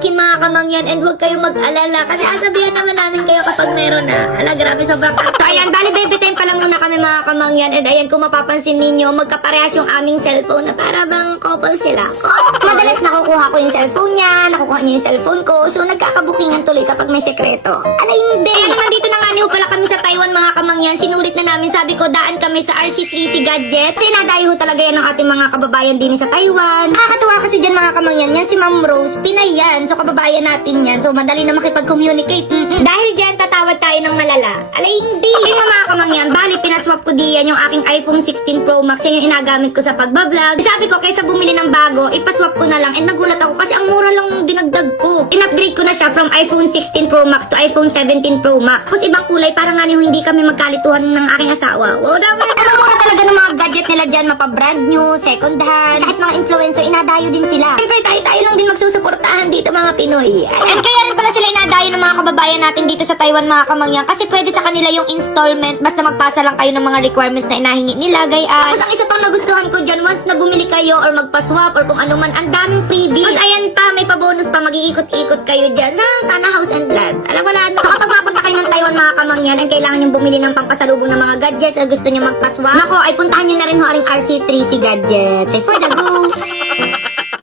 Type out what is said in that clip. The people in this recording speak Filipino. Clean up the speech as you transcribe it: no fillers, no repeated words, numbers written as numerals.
pamangkin mga kamangyan, and huwag kayong mag-alala kasi sasabihan naman namin kayo kapag meron na. Ala, grabe, sobrang pakto. Ayan, bali baby time pa lang muna kami mga kamangyan, and ayan, kung mapapansin ninyo, magkaparehas yung aming cellphone na para bang couple sila. Madalas nakukuha ko yung cellphone niya, nakukuha niya yung cellphone ko, so nagkakabukingan tuloy kapag may sekreto. Ala, hindi. Ayan, nandito na nga niyo pala kami sa Taiwan mga kamangyan, sinulit na namin, sabi ko, daan kami sa RC3C Gadget. Kasi nadayo talaga yan ng ating mga kababayan din sa Taiwan. Nakakatuwa kasi dyan mga kamangyan, yan si Ma'am Rose, Pinay yan, so kababayan natin yan, so madali na makipag-communicate. Dahil dyan, tatawad tayo ng malala. Alay, hindi. Ayun nga mga kamangyan, bali, pinaswap ko diyan yung aking iPhone 16 Pro Max, yan yung inagamit ko sa pagbablog. Sabi ko, kaysa bumili ng bago, ipaswap ko na lang, and nagulat ako kasi ang mura lang dinagdag ko. In-upgrade ko na siya from iPhone 16 Pro Max to iPhone 17 Pro Max. Tapos ibang kulay, parang nga hindi kami magkalituhan ng aking asawa. Wow, dapat ang mura talaga ng mga gadget nila dyan, mapa-brand new, second hand, kahit mga influencer, inadayo din sila. Siyempre, tayo lang din magsusuportahan dito mga Pinoy. And kaya rin pala sila inadayo ng mga kababayan natin dito sa Taiwan mga kamangyan, kasi pwede sa kanila yung installment, basta magpasa lang kayo ng mga requirements na inahingi nila, gayaan. Tapos ang isa pang nagustuhan ko dyan, once na bumili kayo or magpa-swap or kung ano man, ang daming freebies. Tapos ayan pa, may pa-bonus pa, mag-iikot-ikot kayo dyan sa Sana House and Blood. Alam wala, no? So kapag mapunta kayo ng Taiwan mga kamangyan, and kailangan yung bumili ng pangpasalubong ng mga gadgets or gusto nyo magpa-swap, nako, ay puntahan nyo na rin ho aring RC3C Gadgets. Say for the go!